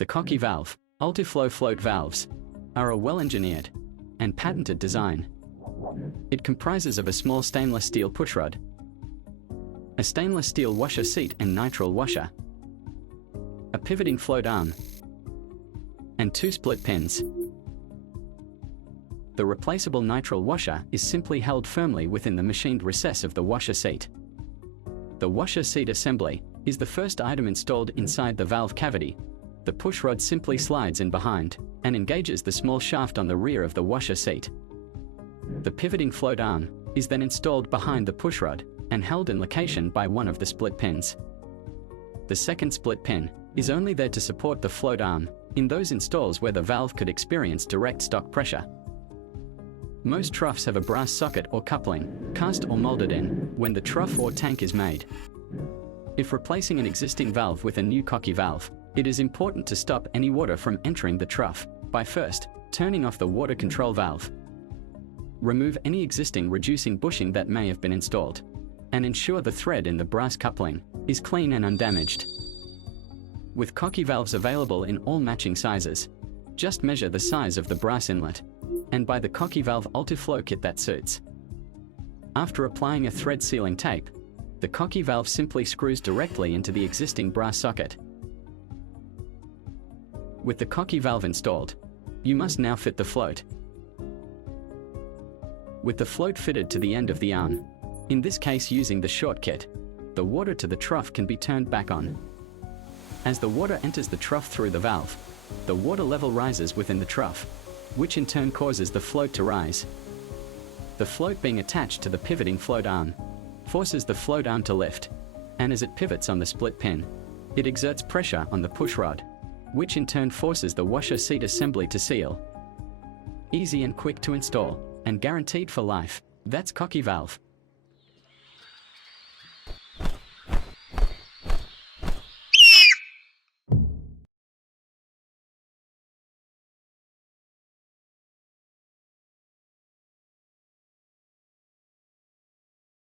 The cocky valve, ulti-flow float valves, are a well-engineered and patented design. It comprises of a small stainless steel pushrod, a stainless steel washer seat and nitrile washer, a pivoting float arm, and 2 split pins. The replaceable nitrile washer is simply held firmly within the machined recess of the washer seat. The washer seat assembly is the first item installed inside the valve cavity. The pushrod simply slides in behind and engages the small shaft on the rear of the washer seat. The pivoting float arm is then installed behind the pushrod and held in location by one of the split pins. The second split pin is only there to support the float arm in those installs where the valve could experience direct stock pressure. Most troughs have a brass socket or coupling, cast or molded in, when the trough or tank is made. If replacing an existing valve with a new cocky valve, it is important to stop any water from entering the trough by first turning off the water control valve. Remove any existing reducing bushing that may have been installed, and ensure the thread in the brass coupling is clean and undamaged. With cocky valves available in all matching sizes, just measure the size of the brass inlet and buy the cocky valve ulti-flow kit that suits. After applying a thread sealing tape, the cocky valve simply screws directly into the existing brass socket. With the cocky valve installed, you must now fit the float. With the float fitted to the end of the arm, in this case using the short kit, the water to the trough can be turned back on. As the water enters the trough through the valve, the water level rises within the trough, which in turn causes the float to rise. The float being attached to the pivoting float arm forces the float arm to lift, and as it pivots on the split pin, it exerts pressure on the pushrod, which in turn forces the washer seat assembly to seal. Easy and quick to install, and guaranteed for life. That's cocky valve.